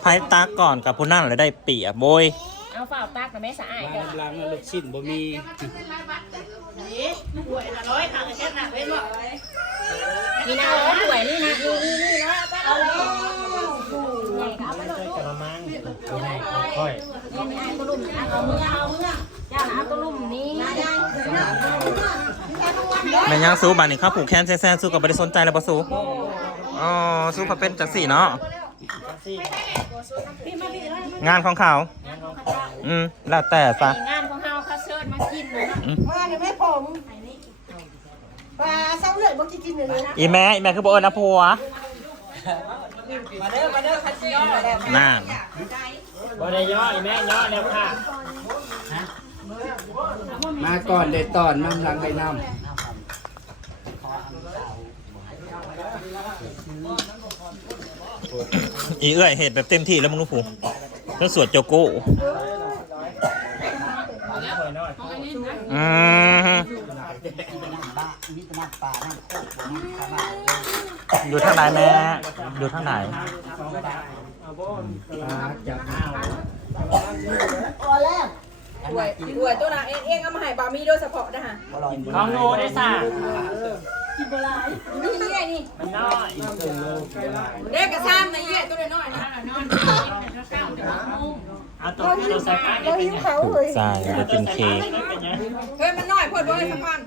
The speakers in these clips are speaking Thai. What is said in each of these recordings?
ไพ่ตาก่อนกับผู้นั่นเลยได้เปียบโบยเอาฝ้าวตักนะแม่สะอายมาเด้อน้ำลังลูกชิ้นบ่มีนี่นะเอาถ้วยนี่นะนี่นี่นี่นะเอาเลยกระมังให้ค่อยนี่ไม่เอาตัวลุ่มเอามือเอามือเจ้านะเอาตัวลุ่มนี้แม่ยังสู้บานนี่ครับผูกแขนแซ่ๆสู้กับบริสนใจแล้วปะสู้อ๋อสู้เขาเป็นจักสี่เนาะ งานของเขา อืม แล้วแต่ซะงานของเฮาเขาเชิญมากินเลยนะมาเนี่ยไม่ผมปลาเศร้าเลยบอกจะกินเลยนะอีแม่อีแม่คือโบเอิญนะผัวมาเด้อมาเด้อคันย่อแล้วน่าบ่ได้ย่ออีแม่ย่อแล้วค่ะมาก่อนเด็ดตอนน้ำลังให้น้ อีเอื้อยเหตุแบบเต็มที่แล้วมึงรู้ผูแล้วสวดโจโก้อืมอยู่ทางไหนแม่อยู่ทางไหนำจับเอาหวยหวยตัวน่ะเองเองเอามาให้บามีโดยเฉพาะนะฮะของโนได้ซ่า นี่นี่นี่มันน้อยเด็กกระซ้ำในเยี่ยตัวน้อยๆนะเอาตัวตัวใส่กันเราหิวเขาเลยใช่เดี๋ยวกินเค้กเฮ้ยมันน้อยพอดบ่ให้สัมพันธ์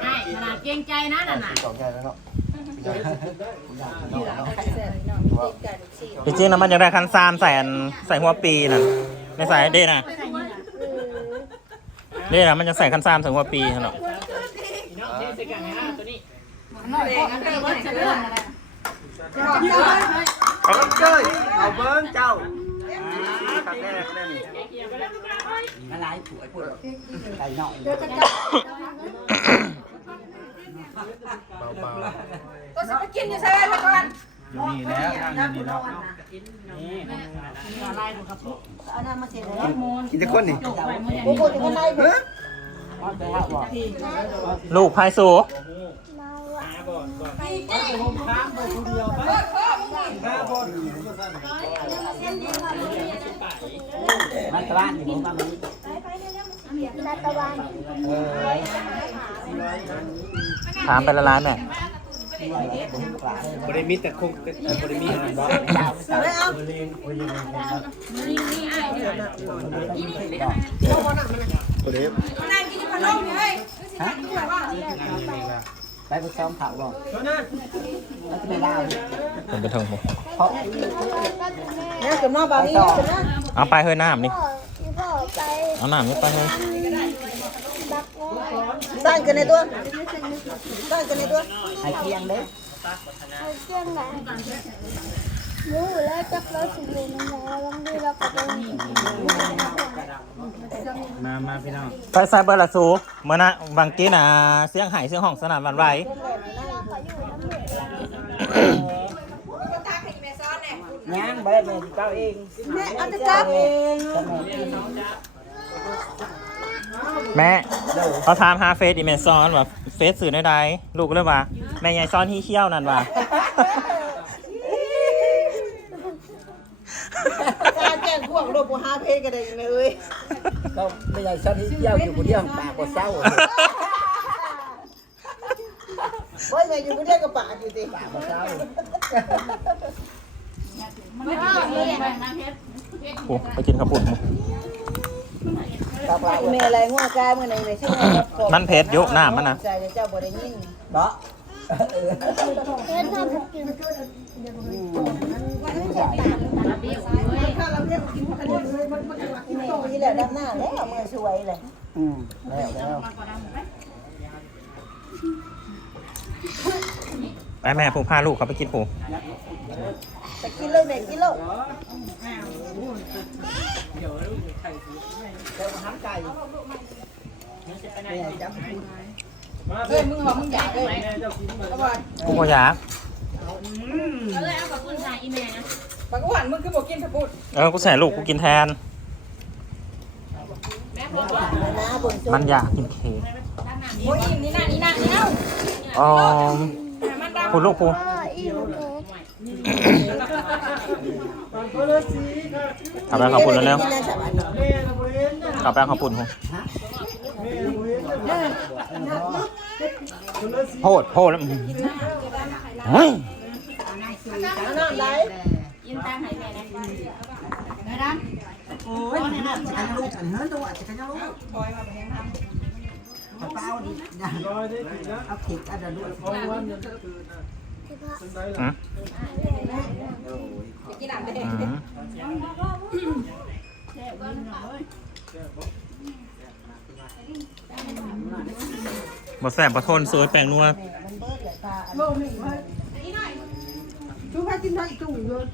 ใช่ขนาดเกรงใจนะนั่นน่ะจริงๆนะมันยังได้คันซานใส่อันใส่หัวปีน่ะไม่ใส่เด้นะเด้นะมันจะใส่คันซานใส่หัวปีเนาะเอาเจ้ยเอาเบิ้งเจ้าครั้งแรกเลยนี่ก็จะไปกินอยู่ใช่ไหมไปก่ อนนี่แล้วนั่งนี่แล้วกินจะคนนี่โอ้โหอยู่ข้างในเบ้อลูกพายสูมันตะวันอยู่ผมมามีถามไปละล้านเนี่ย บริมิตแต่คงบริมิตอันบ่ไม่เอาบริข้างในกินขนะไปไปซ้อมเขาบอกแล้วจะไปล่าผมไปทิงผมเพราะเนี่ยกับน้องบามีเนี่เอาไปเฮ้ยน้ำนี่เอาน้ำนี่ไปเฮ้ย สร้างกันในตัวสร้างกันในตัวให้เที่ยงเด้เชื่องไหนหมูแล้วจักรสิบเลยนะลองดูแล้วก็ต้องมามาพี่น้องไปใส่เบอร์ละสูเมื่อนะบางกี้นะเสียงไห้เสียงห้องสนั่นหวันไหวย่างไปเลยเจ้าเองแม่เอาจะจับ แม่เขาถามหาเฟซอีเมลซ้อนว่าเฟซสื่อใดๆลูกก็เลยว่าแม่ยายซ้อนที่เขี้ยวนั่นว่าการแจ้งพวกโลกหาเพกันได้ยังไงเอ้ยก็ไม่ใช่ชอบที่เที่ยวอยู่คนเดียวปากก็เศร้าโอ้ยแม่อยู่คนเดียวกับปากอยู่สิปากก็เศร้าโอ้ไปกินข้าวปุ้นมึงปากเรา แม่อะไรงัวกายมื้อไหนแม่ชื่อมันเผ็ดอยุหน้ามันนะใจเจ้าบ่ได้ยินเนาะเล่นทำกินนี่แหละด้านหน้าแล้วมือสวยเลยอืมแล้วแล้วไปแม่ผูพาลูกเขาไปกินผู ไปกินเลยแม่กินเลยเดี๋ยวเรื่องไข่สิเดี๋ยวมาหางไก่เฮ้ยมึงหอมมึงอยากเลยปากกูก็อยากเอาเลยเอากับคุณชายอีแม่นะปากหวานมึงคือบอกกินสะพุดเออกูใส่ลูกกูกินแทนมันอยากกินเค้กโอ้ยนี่นะนี่นะนี่เอาอ๋อพูดลูกพูดพ่ออิ่มเลย ขับไปขับปุ่นแล้วขับไปขับปุ่นพูโพดโพดแล้วเฮ้ยน้ำไหลยินตามให้แม่นะโอ้ยนี่น่ะจะลูกอันเฮิร์นตัวจะกันลูกปล่อยมาไปยังทำเปล่าดิเอาเข็ดอันเดียวด้วยอืมกิ นน้ำไปอืมบดแสบบดทนสวยแปลงนัวชูพากินได้จุ่มเยอะ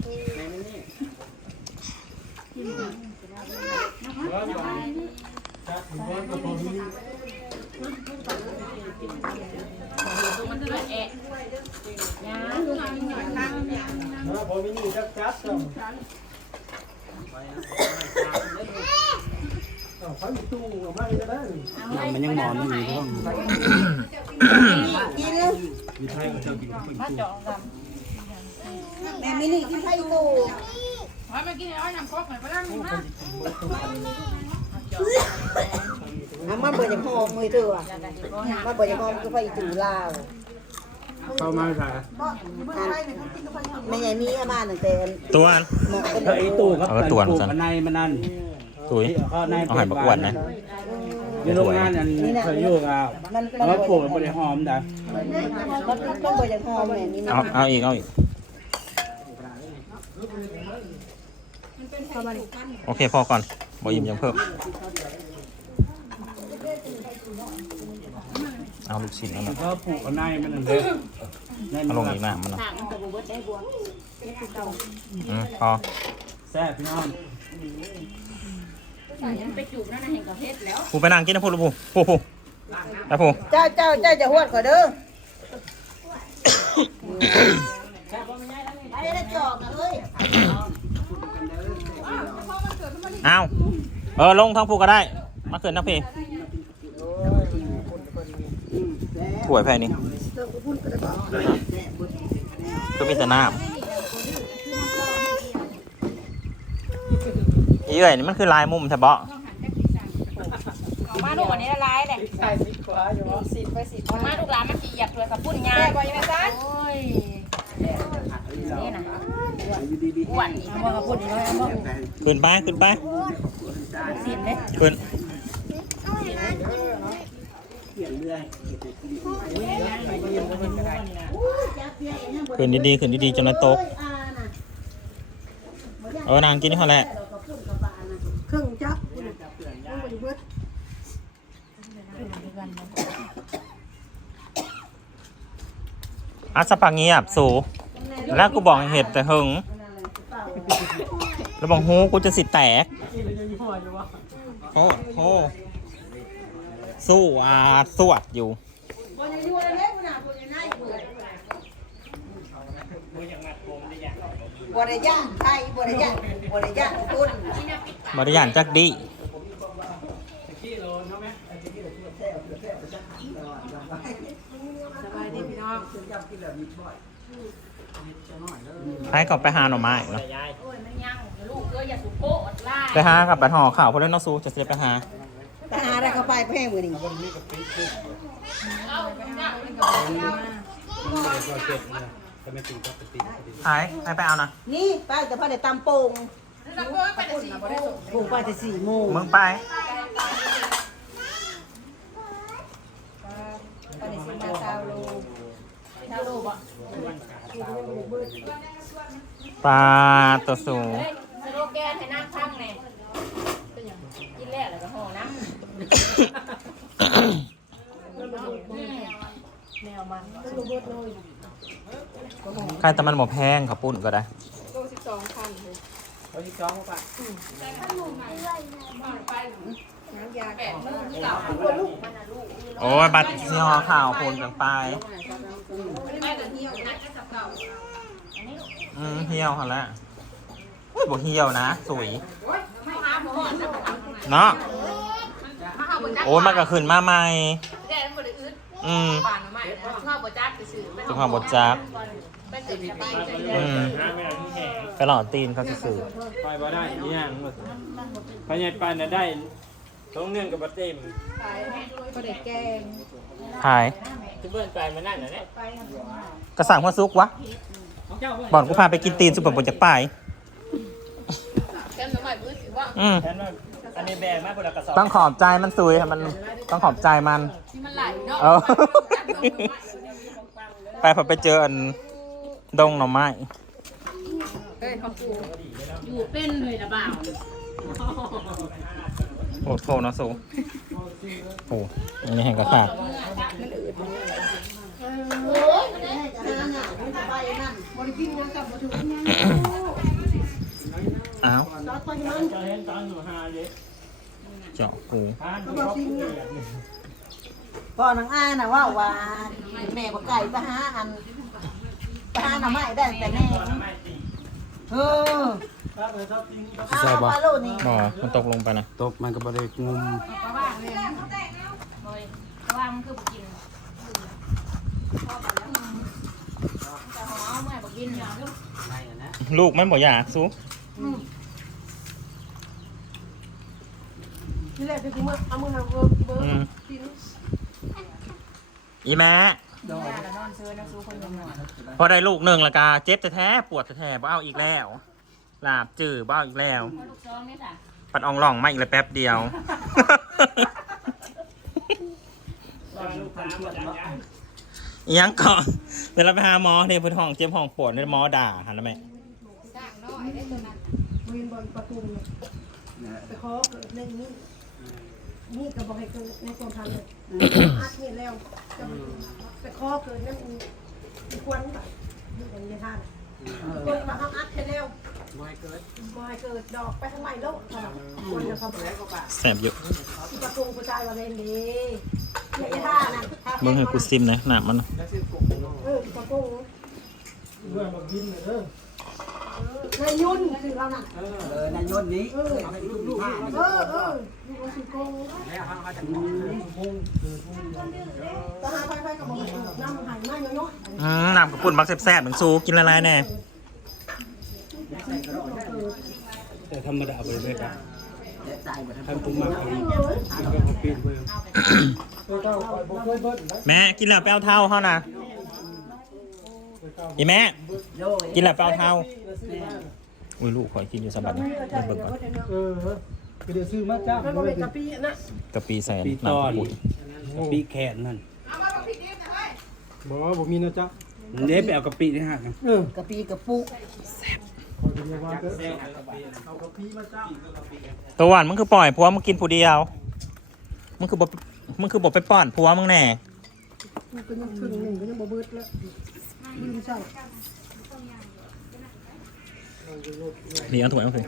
มันเกิดแอะ ยาผมมีนี่จักจัดจ้ะเขาอยู่ตู้ไม่ได้มันยังหมอนอยู่ท้องกินเลยแม่มินี่กินไข่ตูอะมันเปิดจากหอมมือเถื่อะมันเปิดจากหอมก็ไฟตูลาว เข้ามาค่ะไม่ใช่มีอามาตั้งแต่ตัวหมอกเป็นเธอไอ้ตู้ครับเอาไว้ตรวจปลูกซะอันในมันนั่นตุยที่ข้อในเอาให้บักอ้วนนะอยู่โรงงานอันเคยอยู่อะมันเอามาปลูกบริหอมได้มันต้องเปิดจากหอมแม่นี่นะเอาเอาอีกเอาอีกโอเคพอก่อนบอิ่มยังเพิ่ม เอาลูกชิ้นเอามาก็ปลูกอันในมันนั่นเลยในเอามันลงอีกหน้ามันเนาะต่างมันก็บ่เบิดได้บวงอืมพอแซ่บพี่น้องไปจูบนั่นน่ะเห็นกับเพชรแล้วผูไปนั่งกินนะพูดลูกผูผูผูไปผูเจ้าเจ้าเจ้าจะหวดก่อนเด้อไอ้ได้จอกนะเอ้ยเอาเออลงท้องผูก็ได้ มาเกินนักเพ ป่วยแพ้นี่ก็มีแต่น้ำอีเอ้ยนี่มันคือลายมุมแทบเบาะมาลูกวันนี้ละลายเลยใช่สิขวาอยู่ว่ามาลูกหลานมันสิอยากเลยกับปุ้นยาแบ่บ่ยังไงซันโอ้ยนี่นะอ้วนอีกบ่กับปุ้นอีกแล้วบ่ขึ้นไปขึ้นไปสินเด้ขึ้น ขึ้นดีๆขึ้นดีๆจนมันตก เออนางกินนี่พอแหละครึ่งจักอัสปาเงียบสูแล้วกูบอกเห็ดแต่หึงแล้วบอกฮูกูจะสิแตกโคตรโค สู้อาสวดอยู่บริยานไทยบริยานบริยานต้นบริยานจักดีให้กลับไปหาหน่อไม้เนาะโอ้ยมันยังลูกเอ้ยอย่าสุโคตรล่าไปหากับไปห่อข่าวเพราะเล่นน้องซูจะเสียไปหา ทหารอะไรเข้าไปแพ่มือนี่หายไปไปเอานะนี่ป้าจะพาได้ตำโป่งโป่งไปแต่สี่โมงมึงไปไปได้สิมาซาวโลเท่าลูกบ่ปลาตัวสูงเฮ้ยสโลแกนให้น้ำข้างแน่กินแล้วแล้วก็ห่อน้ำ ใครแต่มันหมดแพงขับปุ่นก็ได้เขาที่จ้องป่ะโอ้ยบัตรที่ห่อข่าวปุ่นกันไปอืมเหี่ยวหันละอุ้ยบอกเหี่ยวนะสวยเนาะโอ้ยมันก็ขึ้นมาใหม่แดดมันบ่ได้อึดอืมป่านมาชอบบ่จักซื่อๆสุภาพบทจัก ไปเกิดสบายใจอืมไปหล่อตีนเขาสื่อไปบ่ได้อีหยังบ่พญายปานน่ะได้ทงเงินกับบ่เต็มหาย ที่เบิ่นไปมานั่นน่ะแหละกระสั่งว่าซุกวะบอนกูพาไปกินตีนสุปเปอร์บนจากป่ายแค่น้ำใหม่บื้อสิว่าอืม ฉันว่าอันนี้แบกมาคนละกระสอบต้องขอบใจมันซุยค่ะมันต้องขอบใจมัน ที่มันไหลเนาะเออ ไปพอไปเจออัน ดงหน่อไม้เฮ้ยเขาปูอยู่เป็นเลยนะบ่าวโอ้โหเนาะสูโอ้อันนี้แห่งกระขาดอ้าวเจาะกูพ่อนางอ้ายน่ะว่าว่าแม่บ่ไก่ไปหาอัน ไปหาหน่อไม้ได้แต่แม่เออใช่บ่ปลาโลนี่บ่มันตกลงไปนะตกมันก็บ่ได้งุมเพราะว่าเลยโดยเพราะว่ามันคือบุกินพ่อไปแล้วแต่ของเอาเมื่อบุกินเนี่ยลูกมันบ่อยากสู้ที่แรกคือมื อเอามือทำเบอร์เบอร์อืมอีแม่ยาละนอนซื้อนะซื้อคนยังนอนพอได้ลูกหนึ่งและกาเจ็บแท้ๆปวดแท้ๆบ่เอาอีกแล้วลาบจื้อบ่เอาอีกแล้ว ลูกซ้อมนี่จ้ะปัดอองหล่องมาอีกเลยแป๊บเดียว อิหยังก่อนเวลาไปหาหมอเนี่ยเพื้นห้องเจ็บห้องปวดเนี่ยหมอด่าหันแล้วไหมวินบอลประตูเนี่ยไปขอเกิดเรื่องนี้ นี่ก็บอกให้เกิดในความทันเลยอาทิตย์แล้วจะไปข้อเกิดนั่นอีกวันแบบนี่เป็นยาทานคนมาทำอัดให้แล้วบอยเกิดบอยเกิดดอกไปทำไมแล้วคนจะทำอะไรก็ปะแสบเยอะประตูกระจายมาเลยนี่ยาทานะเบิ่งให้กูซิมนะหนามันเออประตูเมื่อมาบินเลยเด้อายยุ่นคือเราน่ะเออนายนนี้เอาไปลูกๆเออเออดูว่าสิโกงตาหาไฟไฟกับบอกน้ำหายมากเนาะอืมน้ำกับปุ่นบักแสบๆเหมือนซูกินละลายแน่แต่ธรรมดาบ่ได้ครับใส่บ่ทันทำตุ้มมากครับก็บ่ปีนเบิ่งแม่กินแล้วไปเอาเท้าเขานะอีแม่โดยกินแล้วไปเอาเท้า อุ้ยลูกขอกินอยู่สะบัดนะเดี๋ยวเบิ่งก่อนเออก็เดี๋ยวซื้อมาจ้างแล้วก็เป็นกะปินะกะปีแสนปีน้ำตอกระนปุกปีแขนนั่นบอกว่าผมมีนะจ๊ะเด้ไปเอากะปิที่ห้างเออกะปิกะปุขอจะเรียกว่าเด้อเอากะปิมาจ้างตัวหวานมึงคือปล่อยผัวมึงกินผู้เดียวมึงคือบ่มึงคือบ่ไปป้อนผัวมึงแน่มันก็ยังถึงหนึ่งก็ยังบ่เบิดแล้วยืนใส่ดี เอาถั่วเอาถั่ว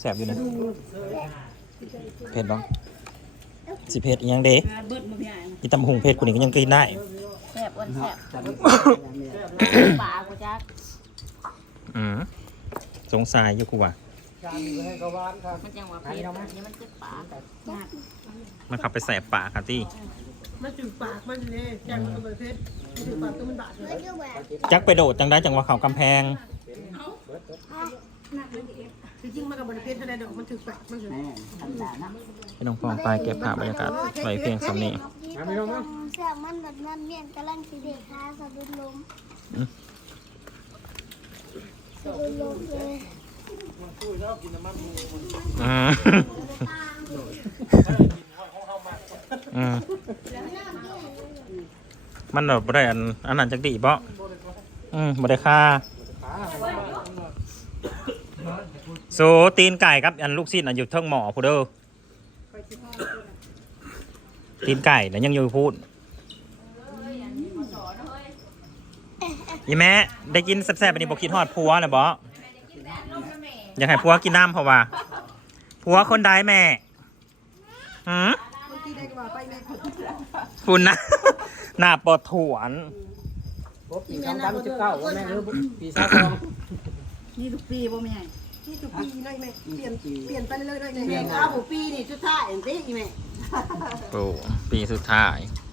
แสบอยู่นะเผ็ดบ้างสิเผ็ดอีหยังเด้อีตำหุงเผ็ดกูนี่ก็ยังกินได้แซ่บอ้วนแซ่บปลากูจักอืมสงสัยอยู่กูว่ะจานนี้ให้กวานครับมันจังหวะพี่เรานี่มันเจ็บปากมันขับไปแสบปากค่ะตี้ มันถึงปากมันเลยแกงมันก็เพชรมันถึงปากก็มันบาดเลยจักไปโดดจังได้จังว่าเขากำแพง จริงๆมันกับบริเพชรเท่าไรดอกมันถึงปากมันถึงแม่ทำดานะพี่น้องฟองไปเก็บภาพบรรยากาศไว้เพียงสำนี้มาไม่ต้องนะเสียงมันแบบนั้นเมียนกำลังสีเด็กค่ะสะดุดลมอืมสะดุดลมเลยอืม อืมมันแบบบ่ได้อันอันนั้นจักดีบ่อืมบ่ได้ค่าโซตีนไก่ครับ อันลูกศิษย์อันอยู่เทิงหมอพูเด้อตีนไก่นะยังอยู่พูดอีแม่ได้กินแซ่บๆไปนี่บอกคิดฮอดผัวเลยบ่อยากให้ผัวกินน้ำเพราะว่าผัวคนใดแม่ หืมที่ได้ก็ว่าไปแม่คุณนะ หน้าปอดถวนปีสองพันสิบเก้าว่าแม่เออปีสามสองนี่ลูกปีบ่แม่ที่ทุกปีหน่อยแม่เปลี่ยนเปลี่ยนไปเรื่อยๆหน่อยเมีแม่ยก็เอาปีนี่สุดท้ายเองสิอีแม่โอ้ปีสุดท้ายเ